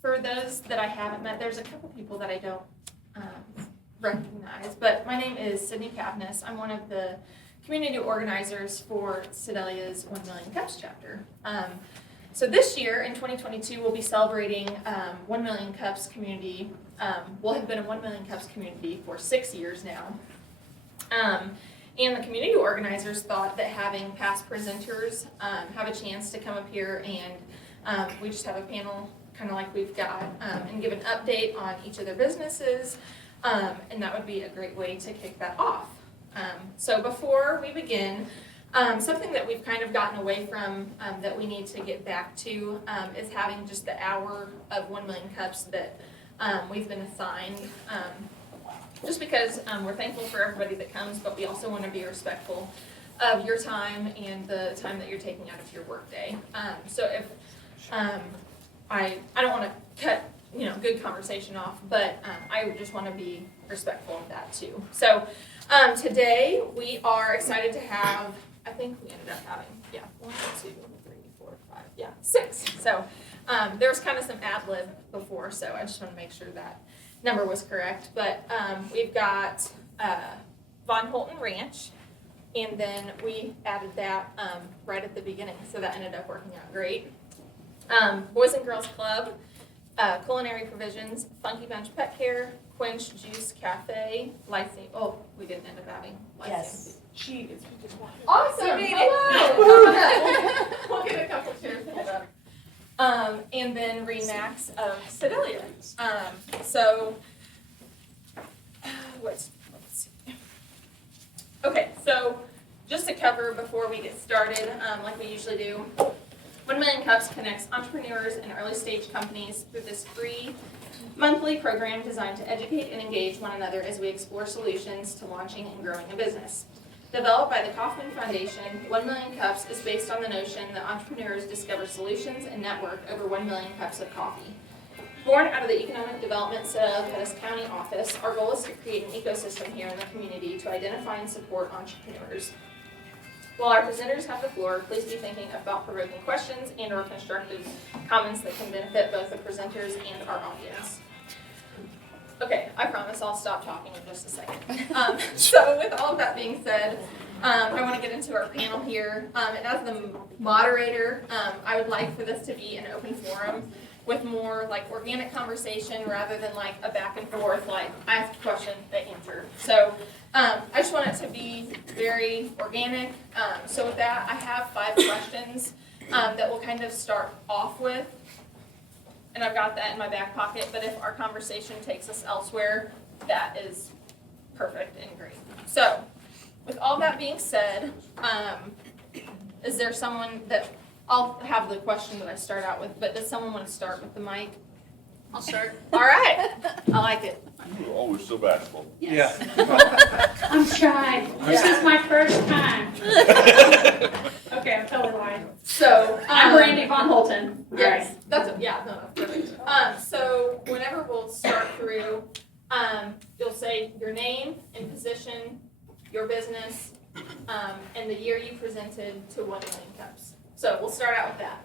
For those that I haven't met, there's a couple people that I don't recognize, but my name is Sydney Cavness. I'm one of the community organizers for Sedalia's 1 Million Cups chapter. So this year, in 2022, we'll be celebrating 1 Million Cups community. We'll have been a 1 Million Cups community for 6 years now. And the community organizers thought that having past presenters have a chance to come up here and we just have a panel kind of like we've got and give an update on each of their businesses, and that would be a great way to kick that off. So before we begin, something that we've kind of gotten away from that we need to get back to is having just the hour of 1 Million Cups that we've been assigned. Just because we're thankful for everybody that comes, but we also want to be respectful of your time and the time that you're taking out of your workday. So if I don't want to cut good conversation off, but I just want to be respectful of that too. So today we are excited to have, I think we ended up having 1, 2, 3, 4, 5, 6. So there was kind of some ad lib before, so I just want to make sure that number was correct. But we've got Von Holten Ranch, and then we added that right at the beginning, so that ended up working out great. Boys and Girls Club, Culinary Provisions, Funky Bunch Pet Care, Quench Juice Cafe, Lysine. Oh, we didn't end up having Lysine. Yes. She is just walking. Awesome. Hello. We'll get a couple chairs pulled up. And then Remax of Sedalia. So let's see. Okay, so just to cover before we get started, like we usually do, 1 Million Cups connects entrepreneurs and early stage companies through this free monthly program designed to educate and engage one another as we explore solutions to launching and growing a business. Developed by the Kauffman Foundation, 1 Million Cups is based on the notion that entrepreneurs discover solutions and network over 1 million cups of coffee. Born out of the Economic Development Sedalia Pettis County office, our goal is to create an ecosystem here in the community to identify and support entrepreneurs. While our presenters have the floor, please be thinking of thought-provoking questions and or constructive comments that can benefit both the presenters and our audience. Okay, I promise I'll stop talking in just a second. So with all of that being said, I want to get into our panel here. And as the moderator, I would like for this to be an open forum with more like organic conversation rather than like a back and forth, like I ask a question, they answer. So I just want it to be very organic. So with that, I have 5 questions that we'll kind of start off with. And I've got that in my back pocket, but if our conversation takes us elsewhere, that is perfect and great. So, with all that being said, is there someone that, I'll have the question that I start out with, but does someone want to start with the mic? I'll start. All right. I like it. You were always so bashful. Yes. I'm shy. This is my first time. Okay, I'm totally lying. So, I'm Brandy Von Holten. Yes, that's perfect. So whenever we'll start through, you'll say your name and position, your business, and the year you presented to 1 Million Cups. So we'll start out with that.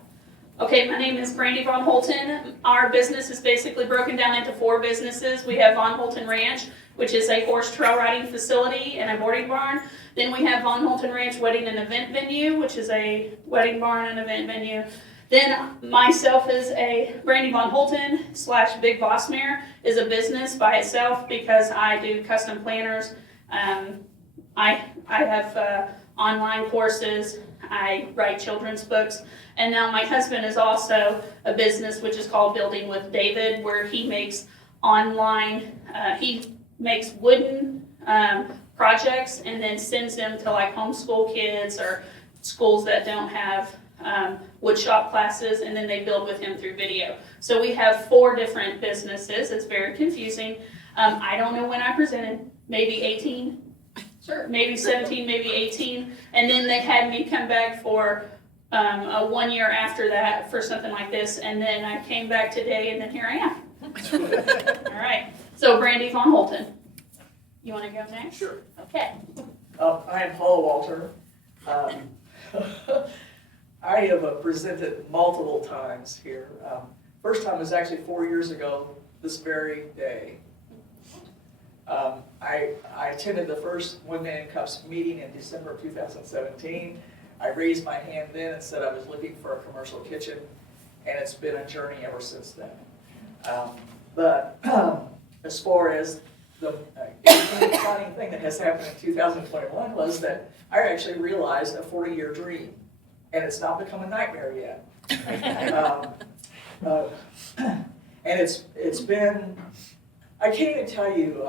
Okay, my name is Brandy Von Holten. Our business is basically broken down into 4 businesses. We have Von Holten Ranch, which is a horse trail riding facility and a boarding barn. Then we have Von Holten Ranch Wedding and Event Venue, which is a wedding barn and event venue. Then myself is a Brandy Von Holten / Big Boss Mare is a business by itself because I do custom planners. I have online courses. I write children's books. And now my husband is also a business which is called Building with David, where he makes online, he makes wooden projects and then sends them to like homeschool kids or schools that don't have woodshop classes, and then they build with him through video. So we have 4 different businesses. It's very confusing. I don't know when I presented, maybe 18, Sure. maybe 17, maybe 18. And then they had me come back for a 1 year after that for something like this. And then I came back today, and then here I am. All right. So Brandy Von Holten. You want to go next? Sure. Okay. I am Paul Walter. I have presented multiple times here. First time was actually 4 years ago, this very day. I attended the first 1 Million Cups meeting in December of 2017. I raised my hand then and said I was looking for a commercial kitchen, and it's been a journey ever since then. But as far as the exciting thing that has happened in 2021 was that I actually realized a 40-year dream, and it's not become a nightmare yet. And it's been, I can't even tell you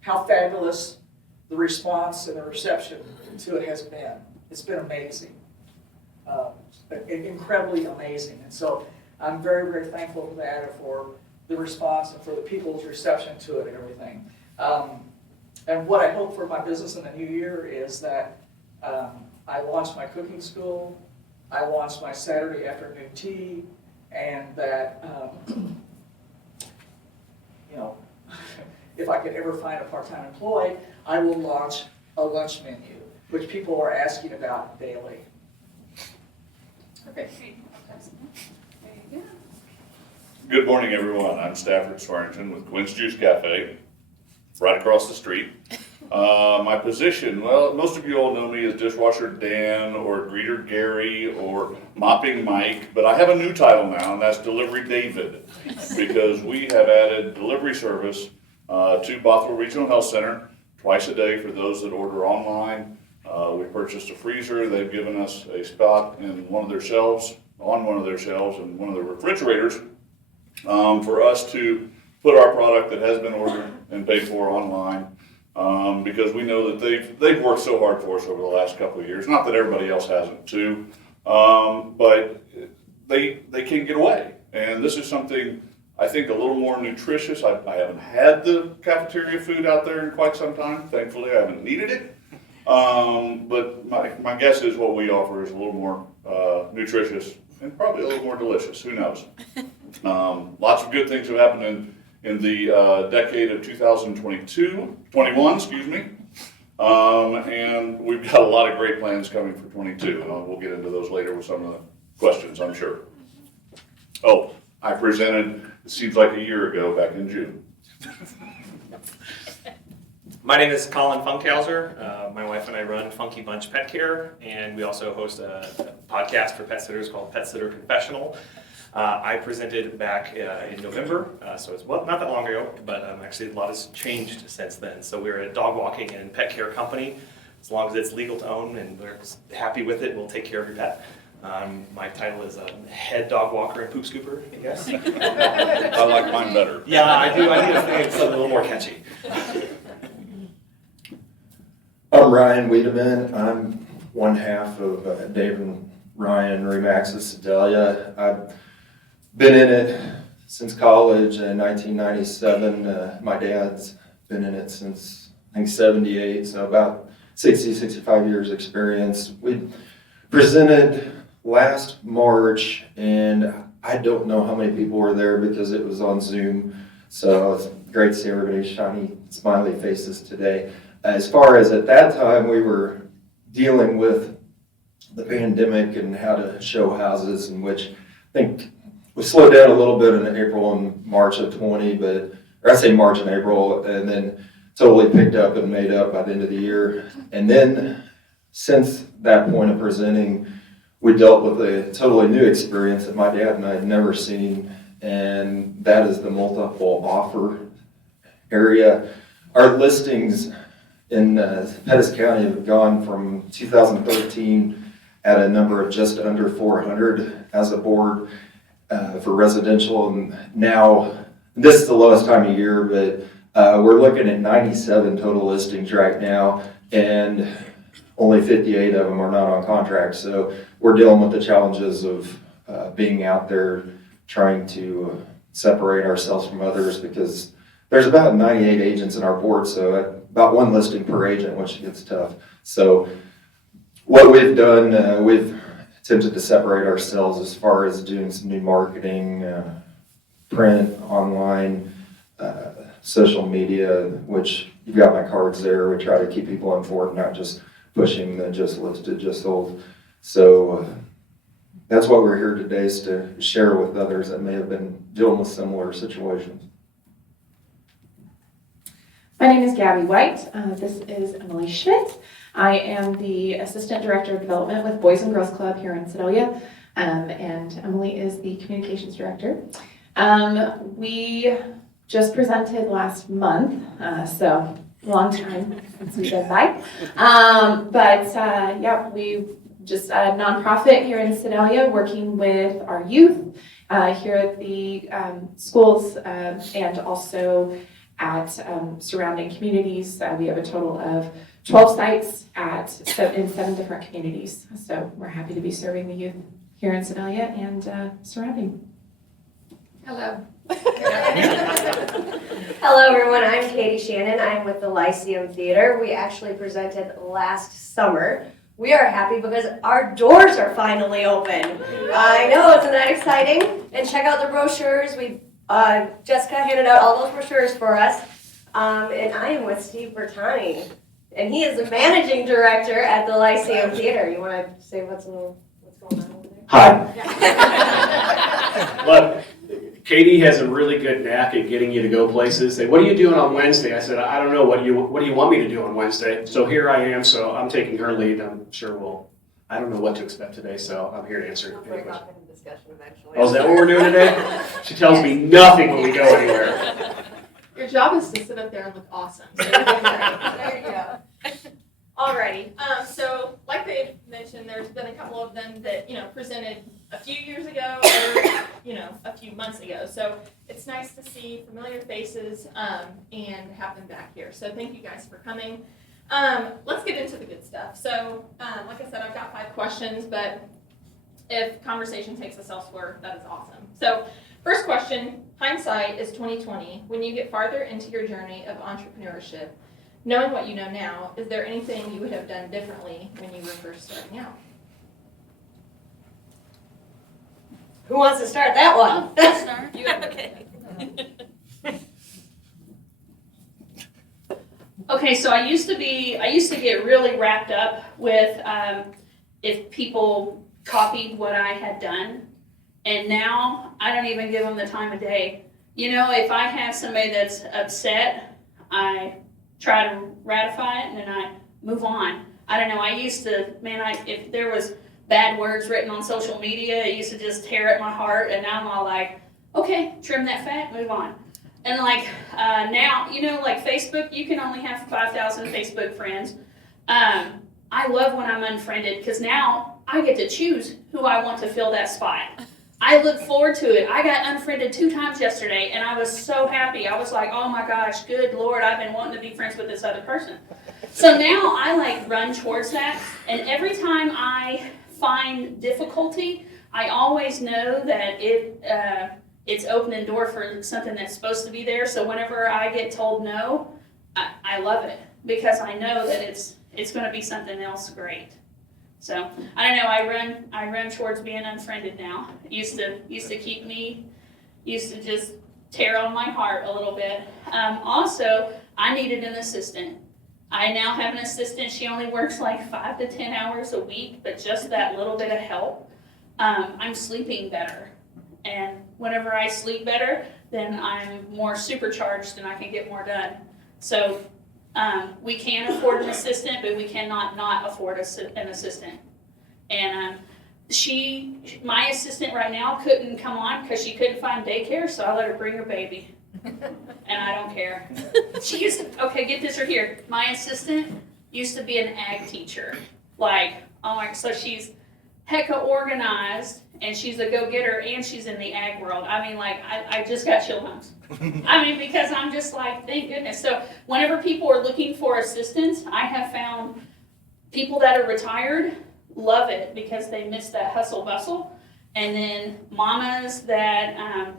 how fabulous the response and the reception to it has been. It's been amazing, incredibly amazing. And so I'm very, very thankful for that and for the response and for the people's reception to it and everything. And what I hope for my business in the new year is that I launched my cooking school, I launched my Saturday afternoon tea, and that, if I could ever find a part-time employee, I will launch a lunch menu, which people are asking about daily. Okay. There you go. Good morning, everyone. I'm Stafford Swearington with Quinn's Juice Cafe, right across the street. My position, well, most of you all know me as Dishwasher Dan or Greeter Gary or Mopping Mike, but I have a new title now, and that's Delivery David, because we have added delivery service to Bothell Regional Health Center twice a day for those that order online. We purchased a freezer. They've given us a spot in one of their shelves, on one of their shelves in one of the refrigerators for us to put our product that has been ordered and paid for online, because we know that they've worked so hard for us over the last couple of years. Not that everybody else hasn't too, but they can get away. And this is something I think a little more nutritious. I haven't had the cafeteria food out there in quite some time. Thankfully, I haven't needed it. But my guess is what we offer is a little more nutritious and probably a little more delicious. Who knows? Lots of good things have happened in the decade of 21, excuse me. And we've got a lot of great plans coming for 22, and we'll get into those later with some of the questions, I'm sure. Oh, I presented, it seems like a year ago, back in June. My name is Colin Funkhouser. My wife and I run Funky Bunch Pet Care, and we also host a podcast for pet sitters called Pet Sitter Confessional. I presented back in November, so it's not that long ago, but actually a lot has changed since then. So we're a dog walking and pet care company. As long as it's legal to own and we're happy with it, we'll take care of your pet. My title is head dog walker and poop scooper, I guess. I like mine better. Yeah, I do. I need something a little more catchy. I'm Ryan Wiedemann. I'm one half of Dave and Ryan Remax's Sedalia. I've been in it since college in 1997. My dad's been in it since, I think, 78, so about 65 years experience. We presented last March, and I don't know how many people were there because it was on Zoom, so it's great to see everybody's shiny, smiley faces today. As far as at that time, we were dealing with the pandemic and how to show houses, in which I think we slowed down a little bit in April and March of 20, or I say March and April, and then totally picked up and made up by the end of the year. And then since that point of presenting, we dealt with a totally new experience that my dad and I had never seen, and that is the multiple offer area. Our listings in Pettis County have gone from 2013 at a number of just under 400 as a board for residential, and now this is the lowest time of year, but we're looking at 97 total listings right now, and only 58 of them are not on contract. So we're dealing with the challenges of being out there trying to separate ourselves from others, because there's about 98 agents in our board, so about one listing per agent, which gets tough. So what we've done, we've attempted to separate ourselves as far as doing some new marketing, print, online, social media, which you've got my cards there. We try to keep people informed, not just pushing the just listed, just sold. So that's why we're here today, is to share with others that may have been dealing with similar situations. My name is Gabby White. This is Emily Schmidt. I am the Assistant Director of Development with Boys and Girls Club here in Sedalia, and Emily is the Communications Director. We just presented last month, so long time since we've been by. Yeah, we just a nonprofit here in Sedalia working with our youth here at the schools and also at surrounding communities. We have a total of 12 sites in 7 different communities. So we're happy to be serving the youth here in Sedalia and surrounding. Hello. Hello everyone, I'm Katie Shannon. I'm with the Lyceum Theater. We actually presented last summer. We are happy because our doors are finally open. I know, isn't that exciting? And check out the brochures. Jessica handed out all those brochures for us. And I am with Steve Bertani. And he is the managing director at the Lyceum Theater. You want to say what's going on over there? Hi. Look, Katie has a really good knack at getting you to go places. Say, what are you doing on Wednesday? I said, I don't know. What do you want me to do on Wednesday? So here I am. So I'm taking her lead. I'm sure I don't know what to expect today. So I'm here to answer any questions. Discussion eventually. Oh, is that what we're doing today? She tells me nothing when we go anywhere. Your job is to sit up there and look awesome. So you're doing great. There you go. Alrighty. So like they mentioned, there's been a couple of them that presented a few years ago or a few months ago. So it's nice to see familiar faces and have them back here. So thank you guys for coming. Let's get into the good stuff. So like I said, I've got 5 questions, but if conversation takes us elsewhere, that is awesome. So first question, hindsight is 2020. When you get farther into your journey of entrepreneurship, knowing what you know now, is there anything you would have done differently when you were first starting out? Who wants to start that one? I'll start. You okay. Okay, so I used to get really wrapped up with if people copied what I had done, and now I don't even give them the time of day. If I have somebody that's upset, I try to ratify it and then I move on. I don't know, I used to, if there was bad words written on social media, it used to just tear at my heart, and now I'm all like, okay, trim that fat, move on. And now, like Facebook, you can only have 5,000 Facebook friends. I love when I'm unfriended because now I get to choose who I want to fill that spot. I look forward to it. I got unfriended 2 times yesterday and I was so happy. I was like, oh my gosh, good Lord, I've been wanting to be friends with this other person. So now I run towards that, and every time I find difficulty, I always know that it's opening door for something that's supposed to be there. So whenever I get told no, I love it because I know that it's going to be something else great. So I don't know. I run towards being unfriended now. It used to just tear on my heart a little bit. Also, I needed an assistant. I now have an assistant. She only works 5 to 10 hours a week, but just that little bit of help. I'm sleeping better. And whenever I sleep better, then I'm more supercharged and I can get more done. So we can afford an assistant, but we cannot not afford an assistant. And my assistant right now couldn't come on because she couldn't find daycare, so I let her bring her baby. And I don't care. She used to, okay, get this right here. My assistant used to be an ag teacher. So she's hecka organized, and she's a go-getter, and she's in the ag world. I just got chill bumps. Because I'm just thank goodness. So whenever people are looking for assistance, I have found people that are retired love it because they miss that hustle bustle. And then mamas that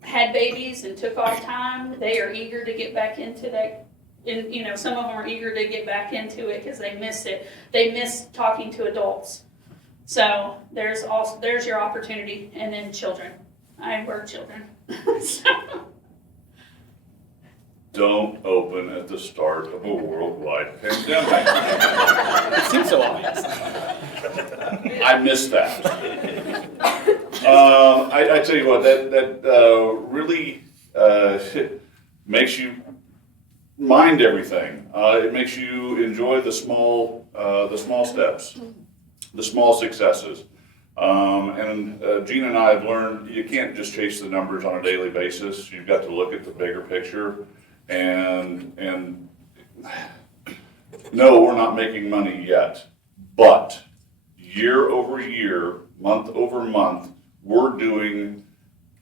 had babies and took off time, they are eager to get back into that. And some of them are eager to get back into it because they miss it. They miss talking to adults. So there's your opportunity. And then children. I work children. So. don't open at the start of a worldwide pandemic. It seems so obvious. I missed that. I tell you what, that really makes you mind everything. It makes you enjoy the small steps, the small successes. And Gina and I have learned you can't just chase the numbers on a daily basis. You've got to look at the bigger picture. And no, we're not making money yet, but year over year, month over month, we're doing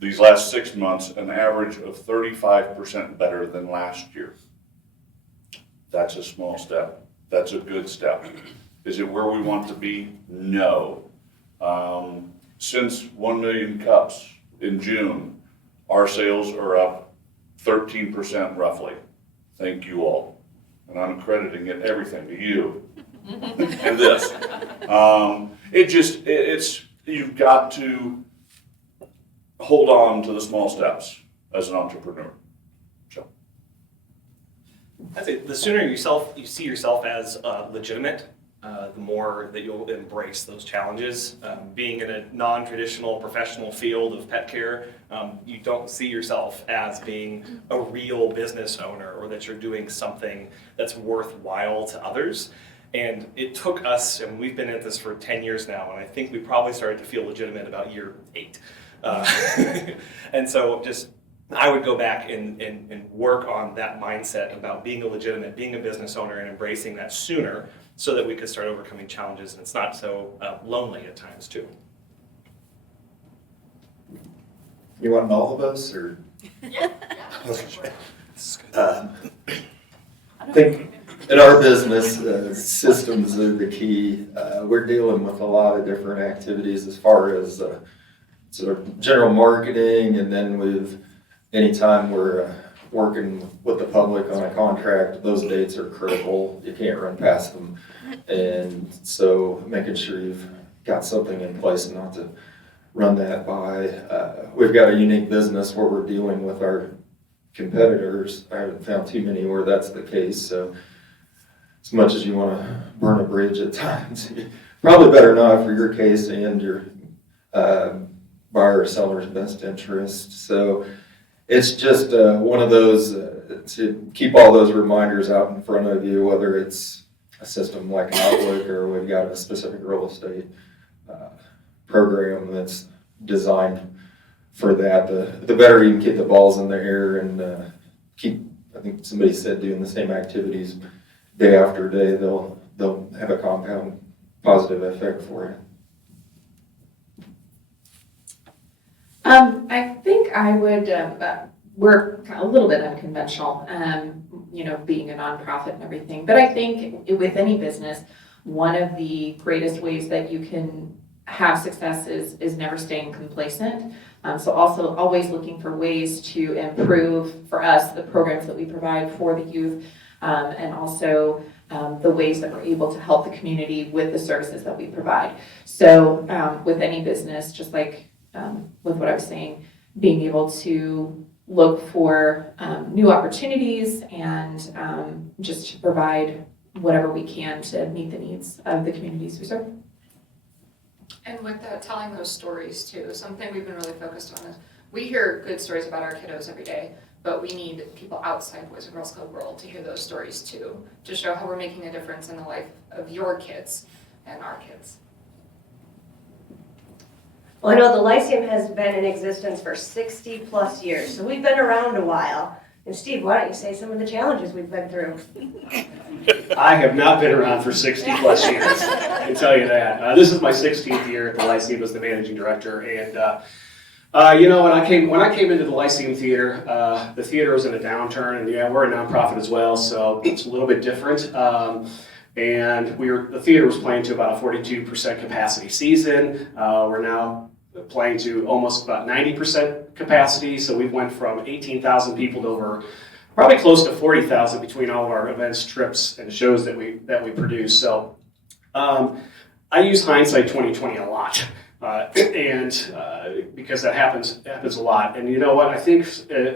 these last 6 months an average of 35% better than last year. That's a small step. That's a good step. Is it where we want to be? No. Since 1 million cups in June, our sales are up 13% roughly. Thank you all. And I'm crediting it everything to you and this. It's you've got to hold on to the small steps as an entrepreneur. So. I'd say the sooner you see yourself as legitimate, the more that you'll embrace those challenges. Being in a non-traditional professional field of pet care, you don't see yourself as being a real business owner or that you're doing something that's worthwhile to others. And it took us, and we've been at this for 10 years now, and I think we probably started to feel legitimate about year 8. And so I would go back and work on that mindset about being a business owner and embracing that sooner so that we could start overcoming challenges and it's not so lonely at times too. You want all of us, or? I think in our business, systems are the key. We're dealing with a lot of different activities as far as sort of general marketing, and then with anytime we're working with the public on a contract, those dates are critical. You can't run past them. And so making sure you've got something in place not to run that by. We've got a unique business where we're dealing with our competitors. I haven't found too many where that's the case. So as much as you want to burn a bridge at times, probably better not for your case and your buyer or seller's best interest. So it's just one of those to keep all those reminders out in front of you, whether it's a system like Outlook or we've got a specific real estate program that's designed for that. The better you can keep the balls in the air and keep, I think somebody said, doing the same activities day after day, they'll have a compound positive effect for you. I think I would, we're a little bit unconventional, being a nonprofit and everything, but I think with any business, one of the greatest ways that you can have success is never staying complacent. So also always looking for ways to improve, for us, the programs that we provide for the youth, and also the ways that we're able to help the community with the services that we provide. So with any business, just like with what I was saying, being able to look for new opportunities and just to provide whatever we can to meet the needs of the communities we serve. And with telling those stories too, something we've been really focused on is we hear good stories about our kiddos every day, but we need people outside Boys and Girls Club world to hear those stories too, to show how we're making a difference in the life of your kids and our kids. Well, I know the Lyceum has been in existence for 60 plus years, so we've been around a while. And Steve, why don't you say some of the challenges we've been through? I have not been around for 60 plus years, I can tell you that. This is my 16th year at the Lyceum as the managing director, and when I came into the Lyceum Theater, the theater was in a downturn, and we're a nonprofit as well, so it's a little bit different. And the theater was playing to about a 42% capacity season. We're now playing to almost about 90% capacity, so we went from 18,000 people to over probably close to 40,000 between all of our events, trips, and shows that we produce. So I use hindsight 2020 a lot, because that happens a lot. And you know what? I think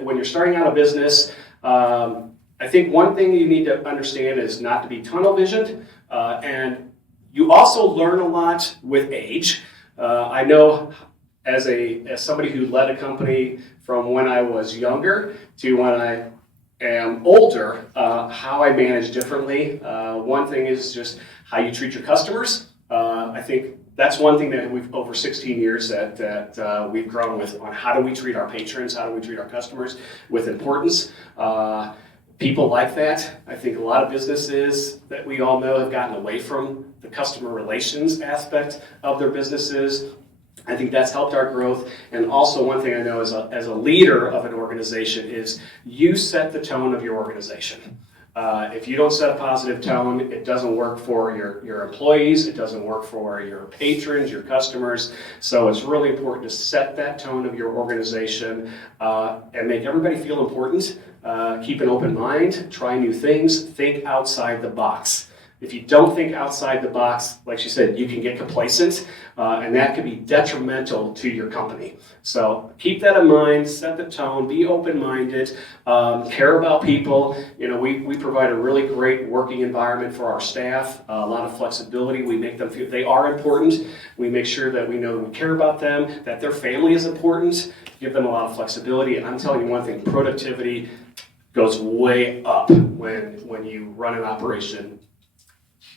when you're starting out a business, I think one thing you need to understand is not to be tunnel visioned, and you also learn a lot with age. I know as somebody who led a company from when I was younger to when I am older, how I manage differently. One thing is just how you treat your customers. I think that's one thing that we've, over 16 years, that we've grown with on how do we treat our patrons, how do we treat our customers with importance. People like that. I think a lot of businesses that we all know have gotten away from the customer relations aspect of their businesses. I think that's helped our growth. And also one thing I know as a leader of an organization is you set the tone of your organization. If you don't set a positive tone, it doesn't work for your employees, it doesn't work for your patrons, your customers. So it's really important to set that tone of your organization and make everybody feel important. Keep an open mind, try new things, think outside the box. If you don't think outside the box, like she said, you can get complacent, and that could be detrimental to your company. So keep that in mind, set the tone, be open-minded, care about people. You know, we provide a really great working environment for our staff, a lot of flexibility. We make them feel they are important. We make sure that we know we care about them, that their family is important, give them a lot of flexibility. And I'm telling you one thing, productivity goes way up when you run an operation.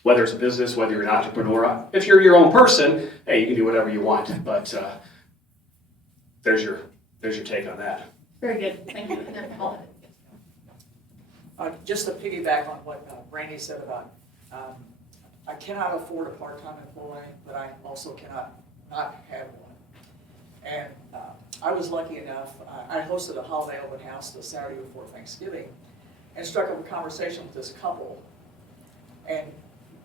Whether it's a business, whether you're an entrepreneur, if you're your own person, hey, you can do whatever you want. But there's your take on that. Very good, thank you. And then Colin. Just to piggyback on what Brandy said about, I cannot afford a part-time employee, but I also cannot not have one. And I was lucky enough, I hosted a holiday open house the Saturday before Thanksgiving and struck up a conversation with this couple. And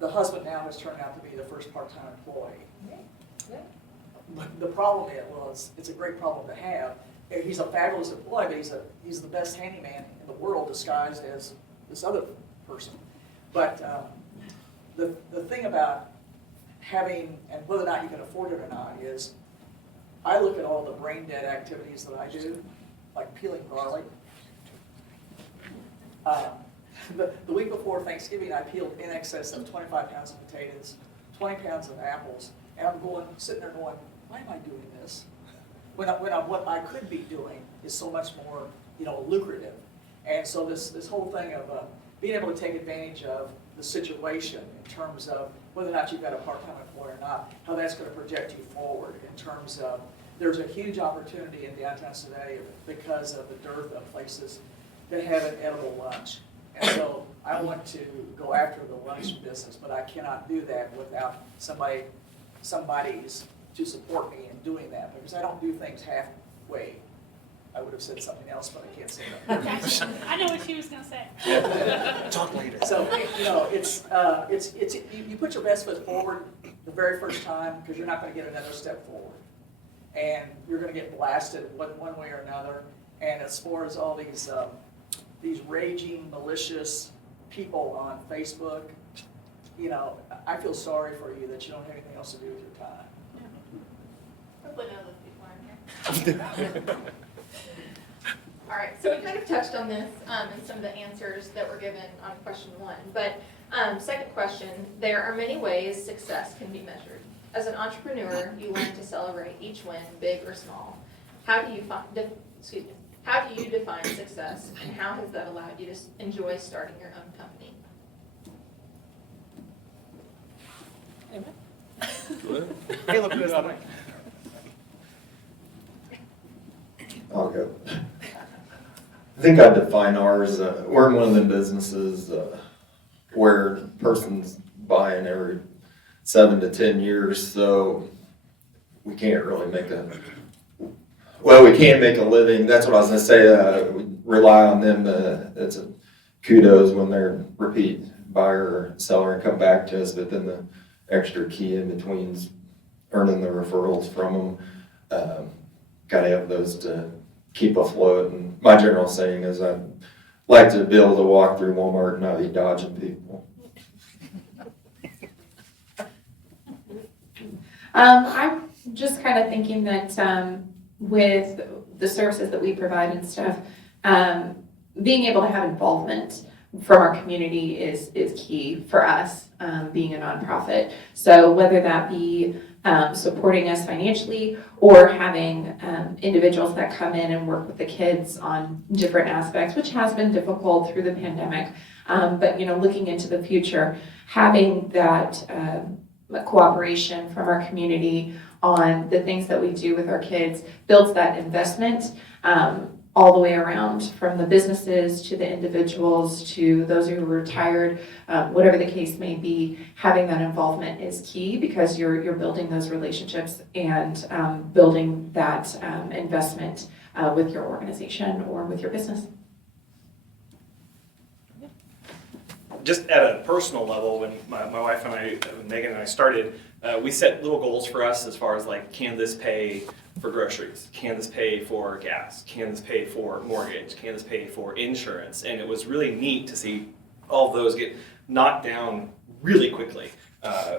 the husband now has turned out to be the first part-time employee. But the problem it's a great problem to have. He's a fabulous employee, but he's the best handyman in the world disguised as this other person. But the thing about having, and whether or not you can afford it or not, is I look at all the brain dead activities that I do, like peeling garlic. The week before Thanksgiving, I peeled in excess of 25 pounds of potatoes, 20 pounds of apples, and I'm sitting there going, why am I doing this? When what I could be doing is so much more, lucrative. And so this whole thing of being able to take advantage of the situation in terms of whether or not you've got a part-time employee or not, how that's going to project you forward in terms of there's a huge opportunity in downtown Sedalia because of the dearth of places that have an edible lunch. And so I want to go after the lunch business, but I cannot do that without somebody's to support me in doing that, because I don't do things halfway. I would have said something else, but I can't say that. I know what she was gonna say. Talk later. So, you put your best foot forward the very first time, because you're not going to get another step forward. And you're going to get blasted one way or another. And as far as all these raging, malicious people on Facebook, I feel sorry for you that you don't have anything else to do with your time. Hopefully none of those people are in here. All right, so we kind of touched on this in some of the answers that were given on question 1. But second question, there are many ways success can be measured. As an entrepreneur, you learn to celebrate each win, big or small. How do you define success, and how has that allowed you to enjoy starting your own company? Hey, look at that. I'll go. I think I define ours, we're in one of them businesses where the person's buying every 7 to 10 years, so we can't really we can't make a living. That's what I was going to say. We rely on them. It's a kudos when they're repeat buyer or seller and come back to us, but then the extra key in between is earning the referrals from them. Got to have those to keep afloat. And my general saying is I like to be able to walk through Walmart and not be dodging people. I'm just kind of thinking that with the services that we provide and stuff, being able to have involvement from our community is key for us, being a nonprofit. So whether that be supporting us financially or having individuals that come in and work with the kids on different aspects, which has been difficult through the pandemic. But looking into the future, having that cooperation from our community on the things that we do with our kids builds that investment all the way around, from the businesses to the individuals to those who are retired, whatever the case may be. Having that involvement is key because you're building those relationships and building that investment with your organization or with your business. Just at a personal level, when my wife and I, Megan and I started, we set little goals for us as far as like, can this pay for groceries? Can this pay for gas? Can this pay for mortgage? Can this pay for insurance? And it was really neat to see all of those get knocked down really quickly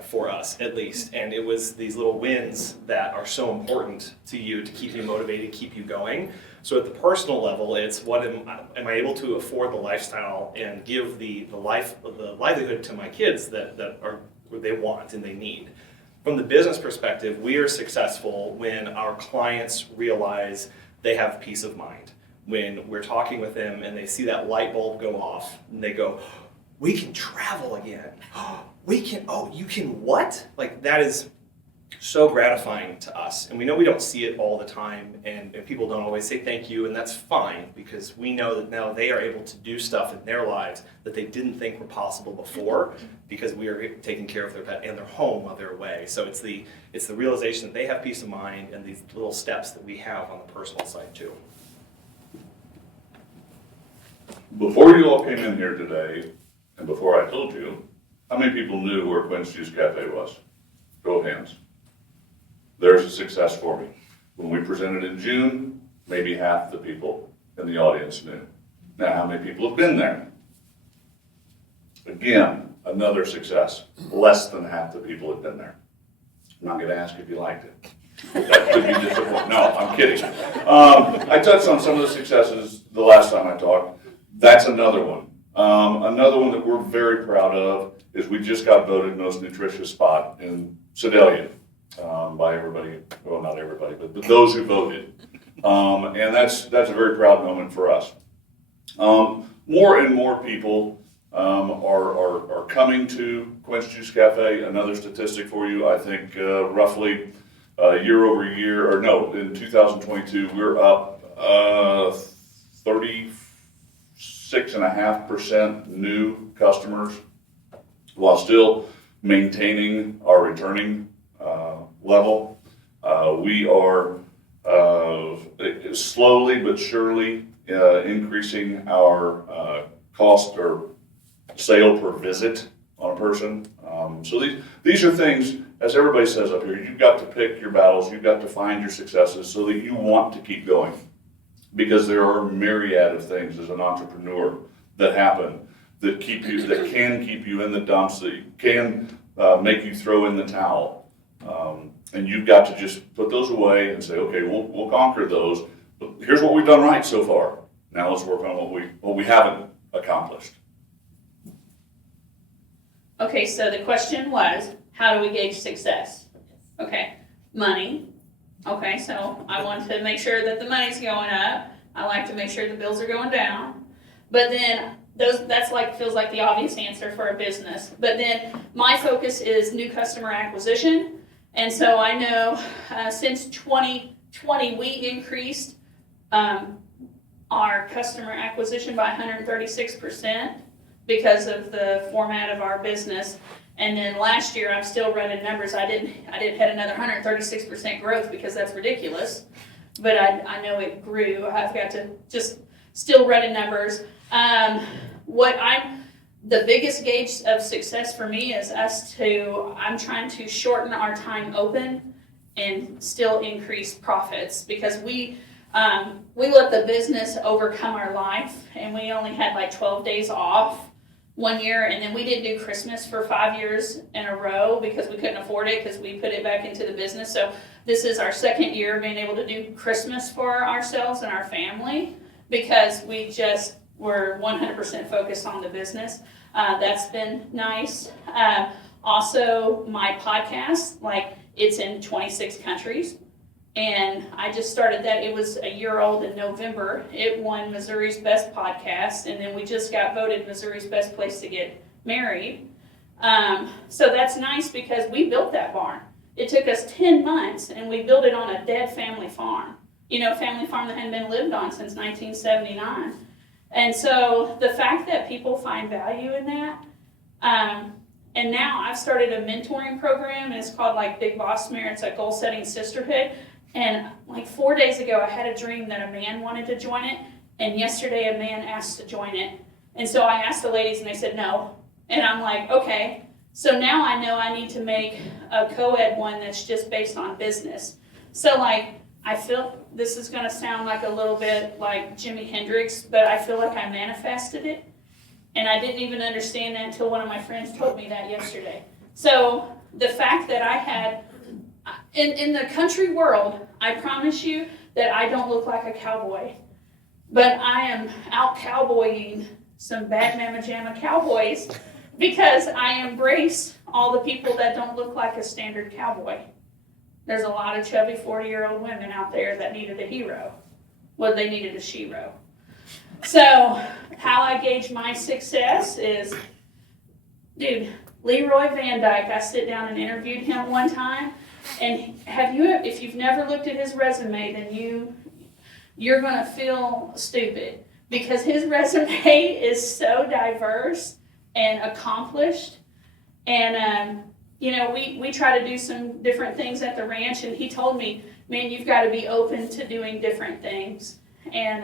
for us, at least. And it was these little wins that are so important to you to keep you motivated, keep you going. So at the personal level, it's what am I able to afford the lifestyle and give the livelihood to my kids that are what they want and they need. From the business perspective, we are successful when our clients realize they have peace of mind. When we're talking with them and they see that light bulb go off and they go, we can travel again. You can what? Like, that is so gratifying to us. And we know we don't see it all the time, and people don't always say thank you, and that's fine, because we know that now they are able to do stuff in their lives that they didn't think were possible before, because we are taking care of their pet and their home while they're away. So it's the realization that they have peace of mind, and these little steps that we have on the personal side too. Before you all came in here today, and before I told you, how many people knew where Quinn's Juice Cafe was? Show of hands. There's a success for me. When we presented in June, maybe half the people in the audience knew. Now, how many people have been there? Again, another success. Less than half the people have been there. I'm not going to ask if you liked it. That could be disappointing. No, I'm kidding. I touched on some of the successes the last time I talked. That's another one. Another one that we're very proud of is we just got voted most nutritious spot in Sedalia. By everybody, well, not everybody, but those who voted. And that's a very proud moment for us. More and more people are coming to Quinn's Juice Cafe. Another statistic for you, I think roughly year over year, or no, in 2022, we're up 36.5% new customers, while still maintaining our returning level. We are slowly but surely increasing our cost or sale per visit on a person. So these are things, as everybody says up here, you've got to pick your battles, you've got to find your successes so that you want to keep going. Because there are a myriad of things as an entrepreneur that happen that can keep you in the dumps, that can make you throw in the towel. And you've got to just put those away and say, okay, we'll conquer those. But here's what we've done right so far. Now let's work on what we haven't accomplished. Okay, so the question was, how do we gauge success? Okay, money. Okay, so I want to make sure that the money's going up. I like to make sure the bills are going down. But then feels like the obvious answer for a business. But then my focus is new customer acquisition. And so I know since 2020, we increased our customer acquisition by 136% because of the format of our business. And then last year, I'm still running numbers. I didn't hit another 136% growth because that's ridiculous. But I know it grew. I've got to just still running numbers. The biggest gauge of success for me is I'm trying to shorten our time open and still increase profits, because we let the business overcome our life, and we only had like 12 days off one year, and then we didn't do Christmas for 5 years in a row because we couldn't afford it because we put it back into the business. So this is our second year being able to do Christmas for ourselves and our family, because we just We're 100% focused on the business. That's been nice. Also, my podcast, like, it's in 26 countries. And I just started that. It was a year old in November. It won Missouri's Best Podcast. And then we just got voted Missouri's Best Place to Get Married. So that's nice because we built that barn. It took us 10 months, and we built it on a dead family farm. You know, a family farm that hadn't been lived on since 1979. And so the fact that people find value in that, and now I've started a mentoring program, and it's called like Big Boss Mare. It's a goal-setting sisterhood. And like 4 days ago, I had a dream that a man wanted to join it, and yesterday a man asked to join it. And so I asked the ladies, and they said no. And I'm like, okay. So now I know I need to make a co-ed one that's just based on business. So like, I feel this is going to sound like a little bit like Jimi Hendrix, but I feel like I manifested it. And I didn't even understand that until one of my friends told me that yesterday. So the fact that I had, in the country world, I promise you that I don't look like a cowboy. But I am out cowboying some bad mamma jamma cowboys because I embrace all the people that don't look like a standard cowboy. There's a lot of chubby 40-year-old women out there that needed a hero. Well, they needed a shero. So how I gauge my success is, dude, Leroy Van Dyke, I sit down and interviewed him one time. And if you've never looked at his resume, then you're going to feel stupid. Because his resume is so diverse and accomplished. And, you know, we try to do some different things at the ranch, and he told me, man, you've got to be open to doing different things. And,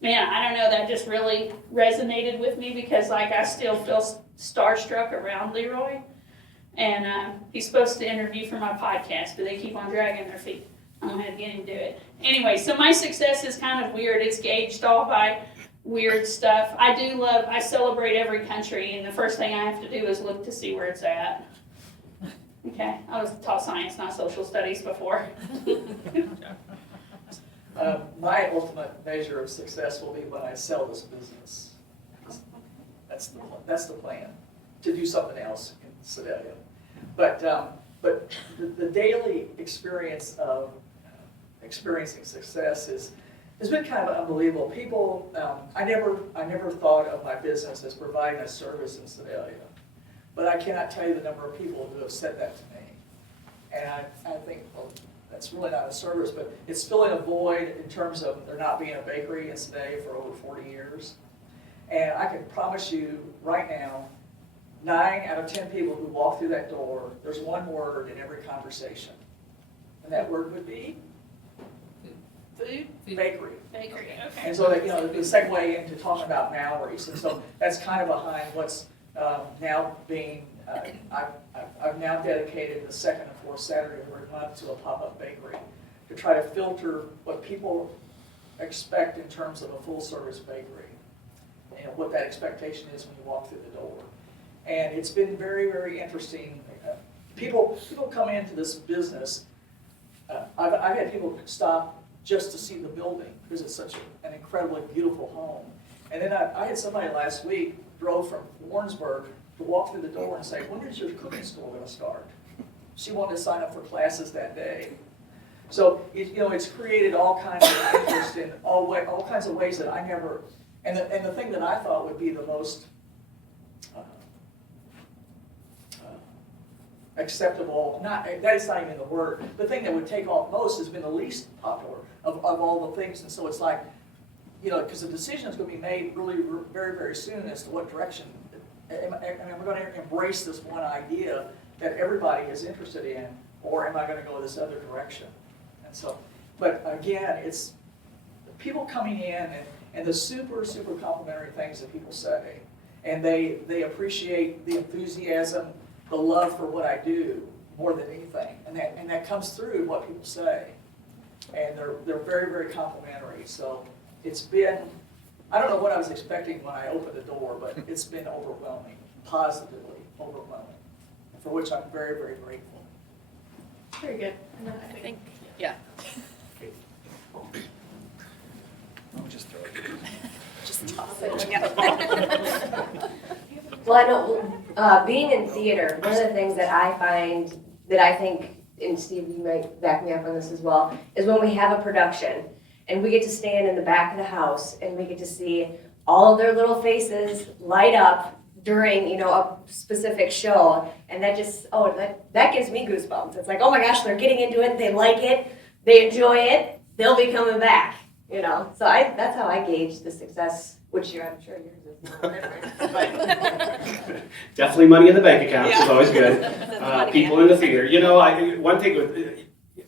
man, I don't know, that just really resonated with me because, like, I still feel starstruck around Leroy. And he's supposed to interview for my podcast, but they keep on dragging their feet. I'm going to get him to do it. Anyway, so my success is kind of weird. It's gauged all by weird stuff. I celebrate every country, and the first thing I have to do is look to see where it's at. Okay, I was taught science, not social studies before. My ultimate measure of success will be when I sell this business. That's the plan, to do something else in Sedalia. But the daily experience of experiencing success has been kind of unbelievable. People, I never thought of my business as providing a service in Sedalia, but I cannot tell you the number of people who have said that to me. And I think, well, that's really not a service, but it's filling a void in terms of there not being a bakery in Sedalia for over 40 years. And I can promise you right now, 9 out of 10 people who walk through that door, there's one word in every conversation. And that word would be? Food? Bakery. Bakery, okay. And so, you know, the segue into talking about Mallory's. And so that's kind of behind what's now being, I've now dedicated the second and fourth Saturday of every month to a pop-up bakery to try to filter what people expect in terms of a full-service bakery and what that expectation is when you walk through the door. And it's been very, very interesting. People come into this business. I've had people stop just to see the building because it's such an incredibly beautiful home. And then I had somebody last week drove from Warrensburg to walk through the door and say, when is your cooking school going to start? She wanted to sign up for classes that day. So it's created all kinds of interest in all kinds of ways that I never. And the thing that I thought would be the most acceptable, that is not even the word, the thing that would take off most has been the least popular of all the things. And so it's like, because the decision is going to be made really very, very soon as to what direction. Am I going to embrace this one idea that everybody is interested in, or am I going to go this other direction? And so, but again, it's people coming in and the super, super complimentary things that people say. And they appreciate the enthusiasm, the love for what I do more than anything. And that comes through in what people say. And they're very, very complimentary. So it's been, I don't know what I was expecting when I opened the door, but it's been overwhelming, positively overwhelming, for which I'm very, very grateful. Very good. I think, yeah. Let me just throw it. Just toss it. Well, I know, being in theater, one of the things that I find, that I think, and Steve, you might back me up on this as well, is when we have a production and we get to stand in the back of the house and we get to see all of their little faces light up during, you know, a specific show, and that just, that gives me goosebumps. It's like, oh my gosh, they're getting into it, they like it, they enjoy it, they'll be coming back, you know. So that's how I gauge the success, which I'm sure yours is a little different. But Definitely money in the bank account, which is Yeah. always good. People in the theater, you know, one thing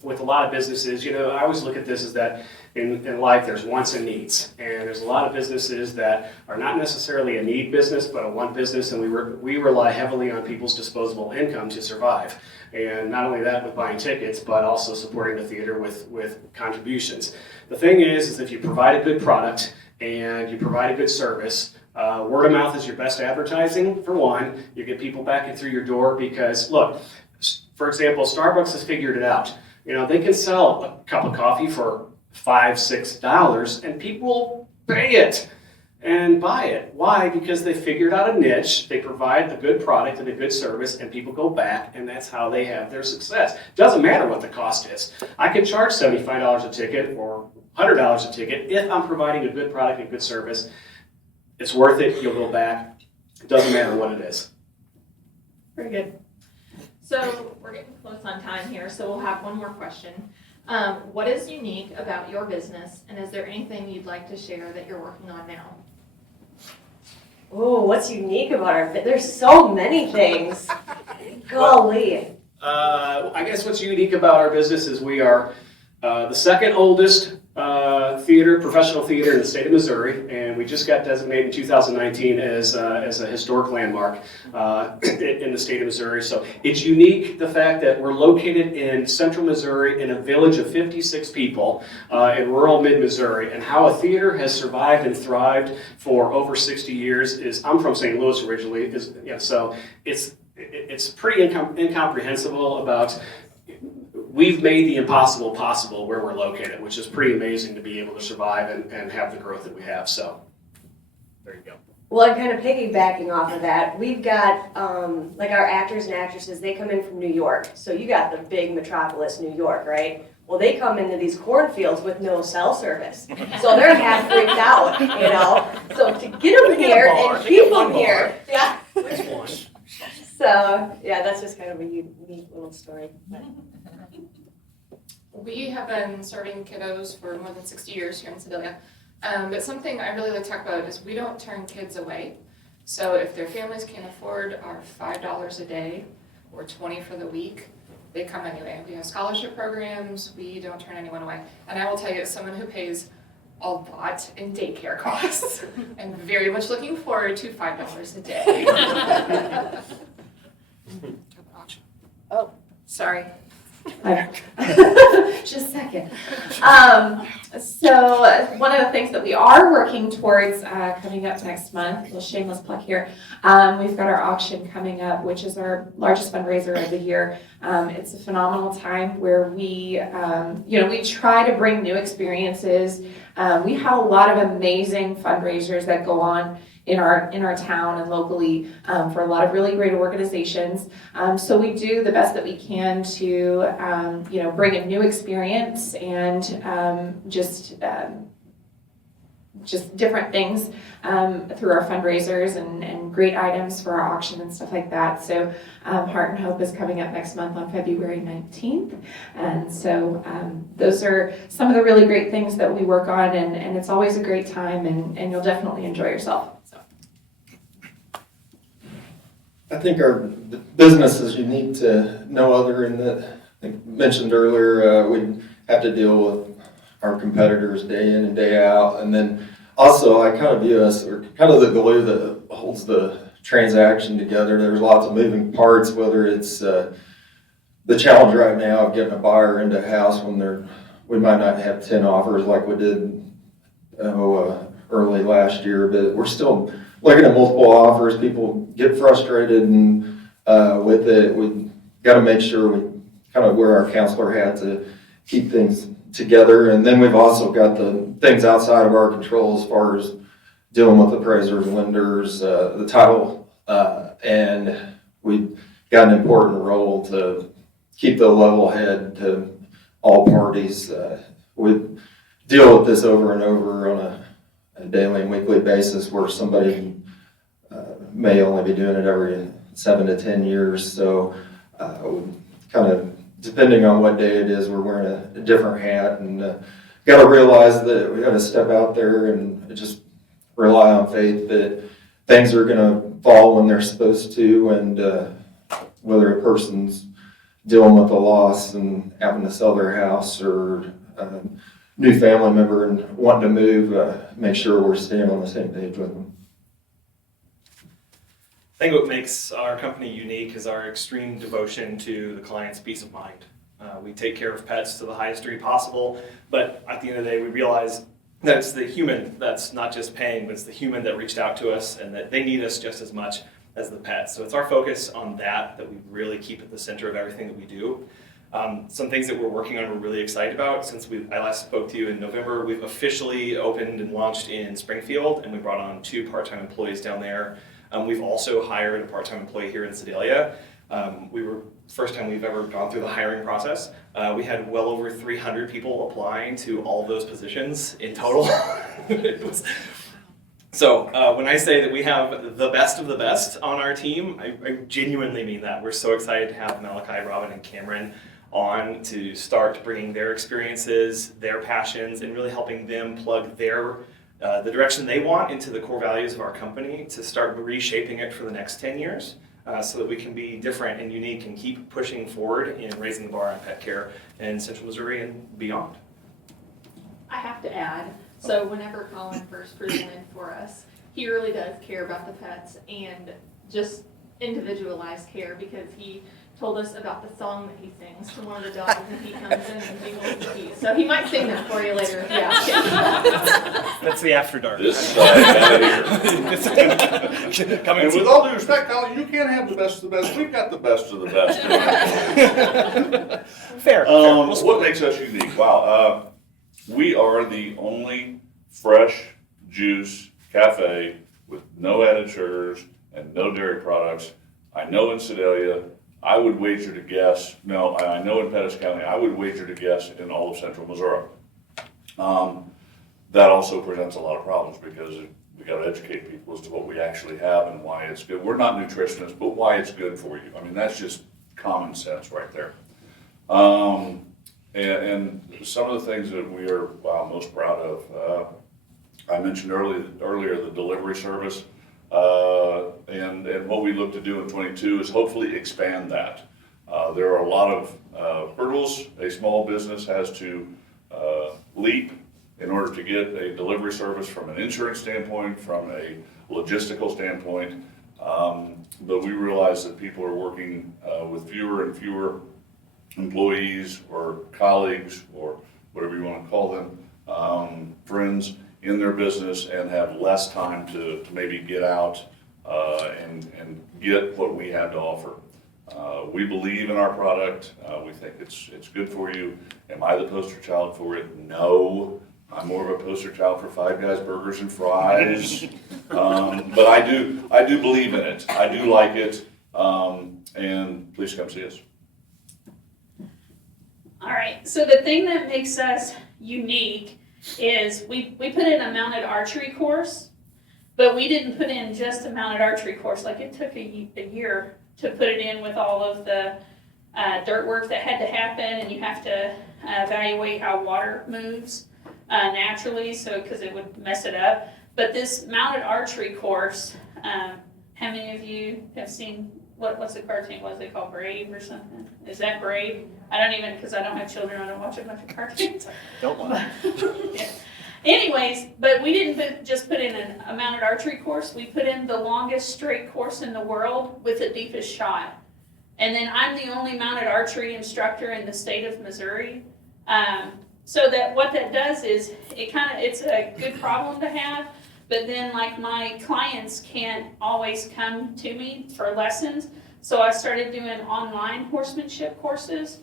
with a lot of businesses, you know, I always look at this is that in life there's wants and needs, and there's a lot of businesses that are not necessarily a need business, but a want business, and we rely heavily on people's disposable income to survive. And not only that with buying tickets, but also supporting the theater with contributions. The thing is if you provide a good product and you provide a good service, word of mouth is your best advertising, for one. You get people back in through your door because, look, for example, Starbucks has figured it out. You know, they can sell a cup of coffee for $5, $6, and people pay it and buy it. Why? Because they figured out a niche, they provide a good product and a good service, and people go back, and that's how they have their success. Doesn't matter what the cost is. I could charge $75 a ticket or $100 a ticket if I'm providing a good product and good service. It's worth it, you'll go back. It doesn't matter what it is. Very good. So we're getting close on time here, so we'll have one more question. What is unique about your business, and is there anything you'd like to share that you're working on now? oh, what's unique about our, there's so many things. Golly. I guess what's unique about our business is we are the second oldest professional theater in the state of Missouri, and we just got designated in 2019 as a historic landmark in the state of Missouri. So it's unique, the fact that we're located in central Missouri in a village of 56 people in rural mid-Missouri, and how a theater has survived and thrived for over 60 years is, I'm from St. Louis originally, so it's pretty incomprehensible about. We've made the impossible possible where we're located, which is pretty amazing to be able to survive and have the growth that we have. So there you go. Well, and kind of piggybacking off of that, we've got, like our actors and actresses, they come in from New York. So you got the big metropolis, New York, right? Well, they come into these cornfields with no cell service. So they're half freaked out, you know? So to get them here and keep them here. Yeah. Which one? So, yeah, that's just kind of a unique little story. We have been serving kiddos for more than 60 years here in Sedalia. But something I really like to talk about is we don't turn kids away. So if their families can't afford our $5 a day or $20 for the week, they come anyway. We have scholarship programs. We don't turn anyone away. And I will tell you, as someone who pays a lot in daycare costs, I'm very much looking forward to $5 a day. Oh, sorry. Just a second. So one of the things that we are working towards coming up next month, a little shameless plug here, we've got our auction coming up, which is our largest fundraiser of the year. It's a phenomenal time where we try to bring new experiences. We have a lot of amazing fundraisers that go on in our town and locally for a lot of really great organizations. So we do the best that we can to bring a new experience and just different things through our fundraisers and great items for our auction and stuff like that. So Heart and Hope is coming up next month on February 19th. And so those are some of the really great things that we work on, and it's always a great time, and you'll definitely enjoy yourself. I think our business is unique to no other in that, I mentioned earlier, we have to deal with our competitors day in and day out. And then also I kind of view us, we're kind of the glue that holds the transaction together. There's lots of moving parts, whether it's the challenge right now of getting a buyer into a house when we might not have 10 offers like we did early last year, but we're still looking at multiple offers. People get frustrated, and with it, we got to make sure we kind of wear our counselor hat to keep things together. And then we've also got the things outside of our control as far as dealing with appraisers, lenders, the title, and we got an important role to keep the level head to all parties. We deal with this over and over on a daily and weekly basis where somebody may only be doing it every 7 to 10 years. So kind of depending on what day it is, we're wearing a different hat, and got to realize that we got to step out there and just rely on faith that things are going to fall when they're supposed to, and whether a person's dealing with a loss and having to sell their house or a new family member and wanting to move, make sure we're staying on the same page with them. I think what makes our company unique is our extreme devotion to the client's peace of mind. We take care of pets to the highest degree possible, but at the end of the day, we realize that it's the human that's not just paying, but it's the human that reached out to us and that they need us just as much as the pets. So it's our focus on that we really keep at the center of everything that we do. Some things that we're working on we're really excited about. Since I last spoke to you in November, we've officially opened and launched in Springfield, and we brought on 2 part-time employees down there. We've also hired a part-time employee here in Sedalia. First time we've ever gone through the hiring process. We had well over 300 people applying to all of those positions in total. So when I say that we have the best of the best on our team, I genuinely mean that. We're so excited to have Malachi, Robin, and Cameron on to start bringing their experiences, their passions, and really helping them plug the direction they want into the core values of our company to start reshaping it for the next 10 years so that we can be different and unique and keep pushing forward in raising the bar on pet care in Central Missouri and beyond. I have to add, so whenever Colin first presented for us, he really does care about the pets and just individualized care, because he told us about the song that he sings to one of the dogs when he comes in and jiggles the keys. So he might sing that for you later if you ask him. That's the after dark. This side here. Coming And with all due respect, Colin, you can't have the best of the best. We've got the best of the best. Fair. What makes us unique? Wow. We are the only fresh juice cafe with no added sugars and no dairy products. I know in Sedalia, I would wager to guess, no, I know in Pettis County, I would wager to guess in all of Central Missouri. That also presents a lot of problems because we got to educate people as to what we actually have and why it's good. We're not nutritionists, but why it's good for you. I mean, that's just common sense right there. And some of the things that we are most proud of, I mentioned earlier the delivery service. And what we look to do in 22 is hopefully expand that. There are a lot of hurdles a small business has to leap in order to get a delivery service from an insurance standpoint, from a logistical standpoint. But we realize that people are working with fewer and fewer employees or colleagues or whatever you want to call them, friends in their business, and have less time to maybe get out and get what we have to offer. We believe in our product. We think it's good for you. Am I the poster child for it? No. I'm more of a poster child for Five Guys burgers and fries. But I do believe in it. I do like it. And please come see us. All right, so the thing that makes us unique is we put in a mounted archery course, but we didn't put in just a mounted archery course. Like, it took a year to put it in with all of the dirt work that had to happen, and you have to evaluate how water moves naturally, so because it would mess it up. But this mounted archery course, how many of you have seen what's the cartoon? What is it called, Brave or something? Is that Brave? I don't even, because I don't have children, I don't watch a bunch of cartoons. Don't lie. Yeah. Anyways, but we didn't just put in a mounted archery course. We put in the longest straight course in the world with the deepest shot. And then I'm the only mounted archery instructor in the state of Missouri. So that what that does is it's a good problem to have. But then, like, my clients can't always come to me for lessons. So I started doing online horsemanship courses.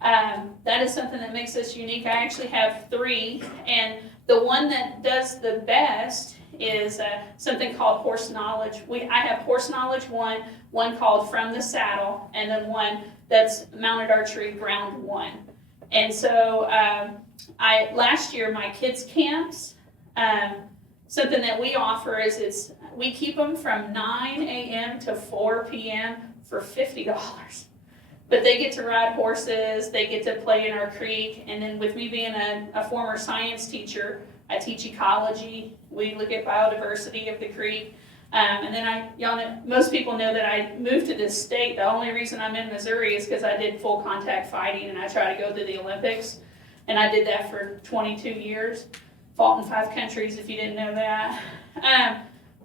That is something that makes us unique. I actually have 3, and the one that does the best is something called Horse Knowledge. I have Horse Knowledge 1, one called From the Saddle, and then one that's Mounted Archery Ground 1. And so last year, my kids' camps, something that we offer is we keep them from 9 a.m. to 4 p.m. for $50. But they get to ride horses, they get to play in our creek, and then with me being a former science teacher, I teach ecology. We look at biodiversity of the creek. And then most people know that I moved to this state. The only reason I'm in Missouri is because I did full contact fighting and I tried to go to the Olympics. And I did that for 22 years. Fought in 5 countries, if you didn't know that.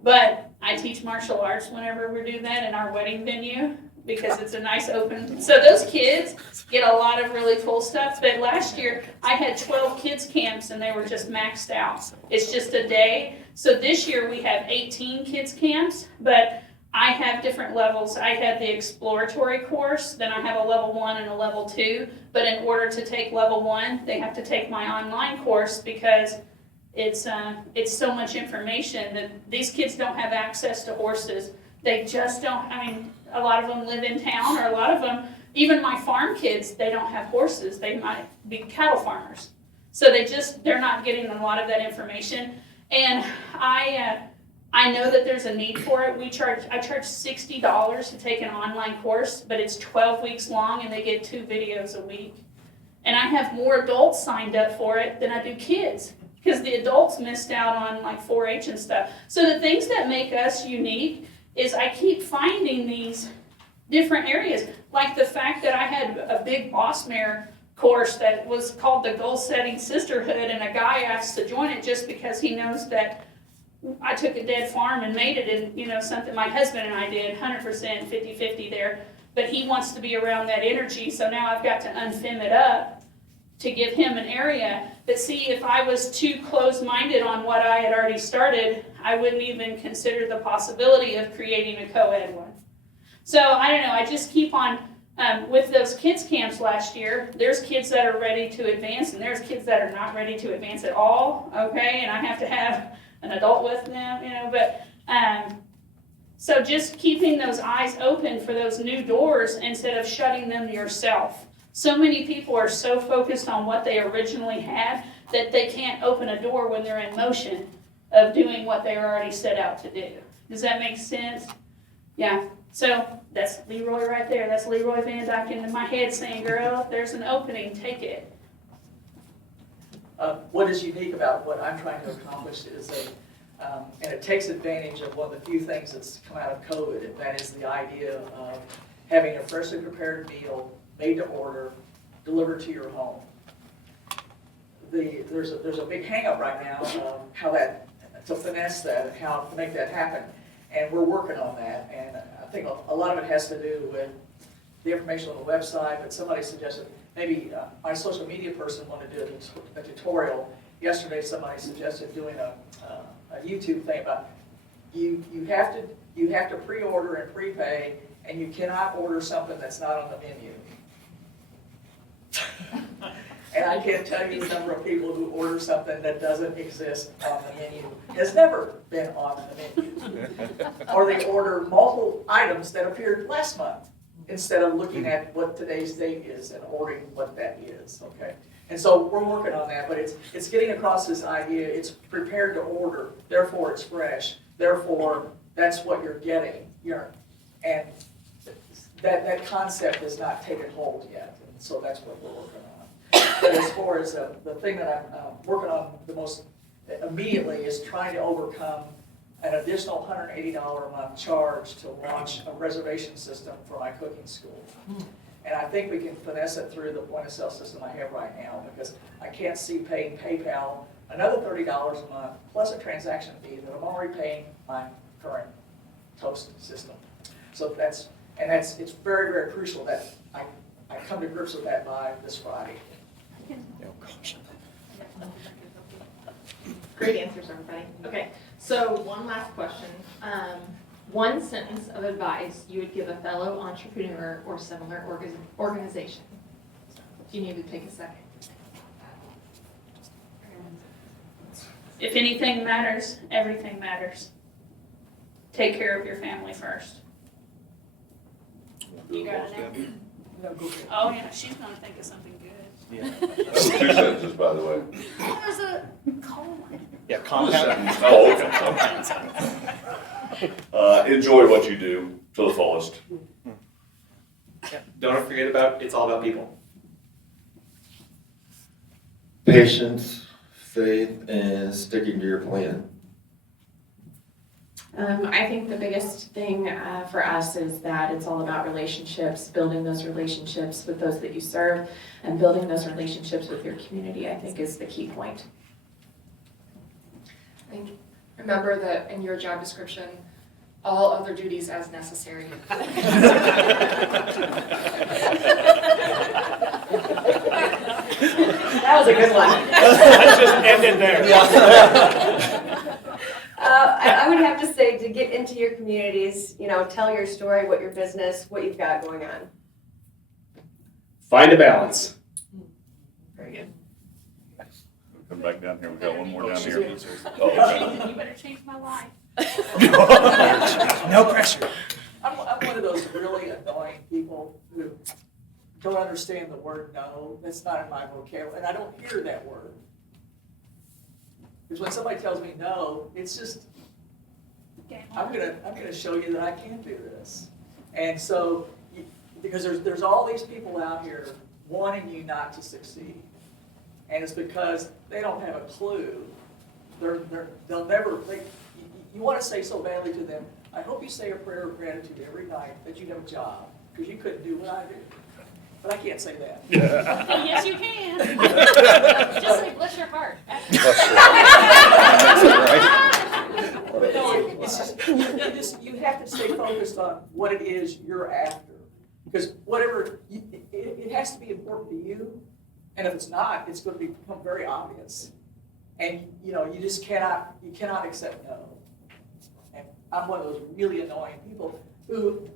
But I teach martial arts whenever we do that in our wedding venue because it's a nice open. So those kids get a lot of really cool stuff. But last year I had 12 kids camps and they were just maxed out. It's just a day. So this year we have 18 kids camps, but I have different levels. I had the exploratory course, then I have a level 1 and a level 2. But in order to take level 1, they have to take my online course because it's so much information that these kids don't have access to horses. They just don't, a lot of them live in town, or a lot of them, even my farm kids, they don't have horses. They might be cattle farmers. So they're not getting a lot of that information. And I know that there's a need for it. I charge $60 to take an online course, but it's 12 weeks long and they get 2 videos a week. And I have more adults signed up for it than I do kids, because the adults missed out on like 4-H and stuff. So the things that make us unique is I keep finding these different areas, like the fact that I had a big boss mare course that was called the Goal Setting Sisterhood, and a guy asked to join it just because he knows that I took a dead farm and made it in, something my husband and I did, 100% 50-50 there, but he wants to be around that energy, so now I've got to unfem it up to give him an area. But see, if I was too closed-minded on what I had already started, I wouldn't even consider the possibility of creating a co-ed one. So I don't know, I just keep on, with those kids camps last year, there's kids that are ready to advance and there's kids that are not ready to advance at all, okay? And I have to have an adult with them, but so just keeping those eyes open for those new doors instead of shutting them yourself. So many people are so focused on what they originally had that they can't open a door when they're in motion of doing what they already set out to do. Does that make sense? Yeah. So that's Leroy right there. That's Leroy Van Dyke in my head saying, girl, if there's an opening, take it. What is unique about what I'm trying to accomplish is and it takes advantage of one of the few things that's come out of COVID, and that is the idea of having a freshly prepared meal made to order, delivered to your home. There's a big hang-up right now of how to finesse that, and how to make that happen, and we're working on that. And I think a lot of it has to do with the information on the website, but somebody suggested, maybe my social media person wanted to do a tutorial. Yesterday somebody suggested doing a YouTube thing about you have to pre-order and prepay, and you cannot order something that's not on the menu. And I can't tell you the number of people who order something that doesn't exist on the menu, has never been on the menu. Or they order multiple items that appeared last month, instead of looking at what today's date is and ordering what that is, okay? And so we're working on that, but it's getting across this idea, it's prepared to order, therefore it's fresh, therefore that's what you're getting. And that concept has not taken hold yet, and so that's what we're working on. But as far as the thing that I'm working on the most immediately is trying to overcome an additional $180 a month charge to launch a reservation system for my cooking school. And I think we can finesse it through the point of sale system I have right now, because I can't see paying PayPal another $30 a month plus a transaction fee that I'm already paying my current Toast system. So it's very, very crucial that I come to grips with that by this Friday. Great answers, everybody. Okay, so one last question. One sentence of advice you would give a fellow entrepreneur or similar organization. If you need to take a second. If anything matters, everything matters. Take care of your family first. You got it now? No, go ahead. Oh yeah, she's gonna think of something good. That was 2 sentences, by the way. There's a colon. Yeah, Two compound. sentences. Oh, okay. Enjoy what you do to the fullest. Don't forget about, it's all about people. Patience, faith, and sticking to your plan. I think the biggest thing for us is that it's all about relationships, building those relationships with those that you serve, and building those relationships with your community, I think is the key point. I think, remember that in your job description, all other duties as necessary. That was a good one. Let's just end it there. I would have to say, to get into your communities, tell your story, what your business, what you've got going on. Find a balance. Very good. Come back down here, we got one more down here. You better change my life. No pressure. I'm one of those really annoying people who don't understand the word no. That's not in my vocabulary, and I don't hear that word. Because when somebody tells me no, it's just, I'm gonna show you that I can do this. And so, because there's all these people out here wanting you not to succeed. And it's because they don't have a clue. They'll never, you want to say so badly to them, I hope you say a prayer of gratitude every night that you have a job, because you couldn't do what I do. But I can't say that. Yes, you can. Just say, bless your heart. No, it's just, you have to stay focused on what it is you're after. Because whatever, it has to be important to you. And if it's not, it's going to become very obvious. And, you just cannot accept no. And I'm one of those really annoying people who,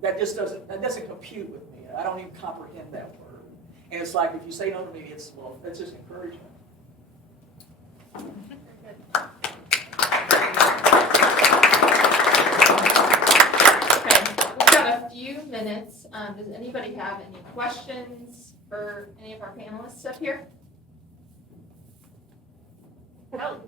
that doesn't compute with me. I don't even comprehend that word. And it's like, if you say no to me, that's just encouragement. Okay, we've got a few minutes. Does anybody have any questions for any of our panelists up here? Oh,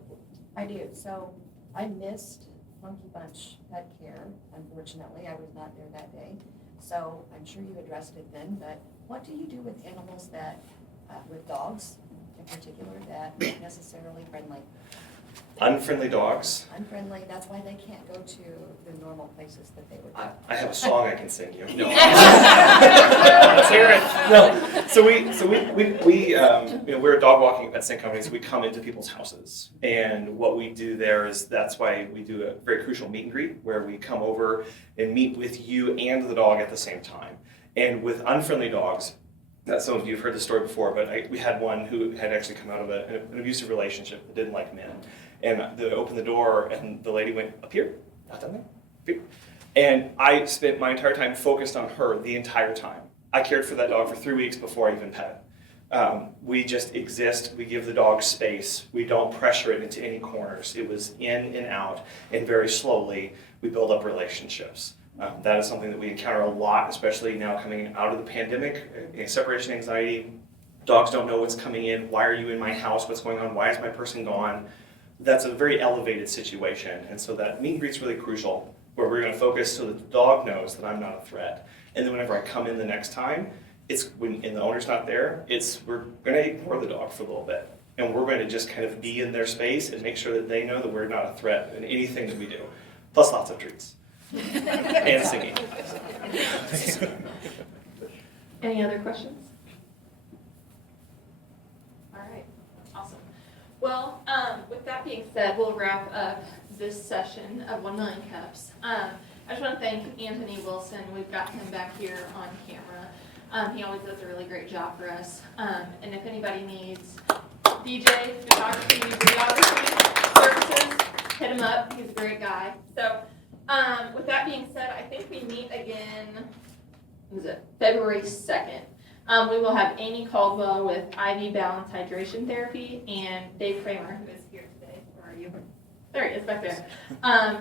I do. So I missed Monkey Bunch Pet Care. Unfortunately, I was not there that day. So I'm sure you addressed it then, but what do you do with animals that, with dogs in particular, that aren't necessarily friendly? Unfriendly dogs. Unfriendly, that's why they can't go to the normal places that they would go. I have a song I can sing you. No. Let's hear it. No. So we're a dog walking pet stand company, so we come into people's houses. And what we do there is, that's why we do a very crucial meet and greet, where we come over and meet with you and the dog at the same time. And with unfriendly dogs, some of you have heard the story before, but we had one who had actually come out of an abusive relationship that didn't like men. And they opened the door, and the lady went, up here, not down there, up here. And I spent my entire time focused on her the entire time. I cared for that dog for 3 weeks before I even pet it. We just exist. We give the dog space. We don't pressure it into any corners. It was in and out, and very slowly we build up relationships. That is something that we encounter a lot, especially now coming out of the pandemic. Separation anxiety, dogs don't know what's coming in. Why are you in my house? What's going on? Why is my person gone? That's a very elevated situation. And so that meet and greet's really crucial, where we're going to focus so that the dog knows that I'm not a threat. And then whenever I come in the next time, and the owner's not there, we're going to ignore the dog for a little bit. And we're going to just kind of be in their space and make sure that they know that we're not a threat in anything that we do. Plus lots of treats. And singing. Any other questions? All right, awesome. Well, with that being said, we'll wrap up this session of 1 Million Cups. I just want to thank Anthony Wilson. We've got him back here on camera. He always does a really great job for us. And if anybody needs DJ, photography, videography services, hit him up. He's a great guy. So with that being said, I think we meet again, February 2nd. We will have Amy Caldwell with IV Balance Hydration Therapy and Dave Kramer, who is here today. Where are you? There he is back there.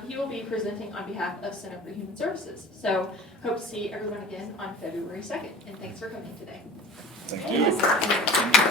He will be presenting on behalf of Center for Human Services. So hope to see everyone again on February 2nd. And thanks for coming today. Thank you.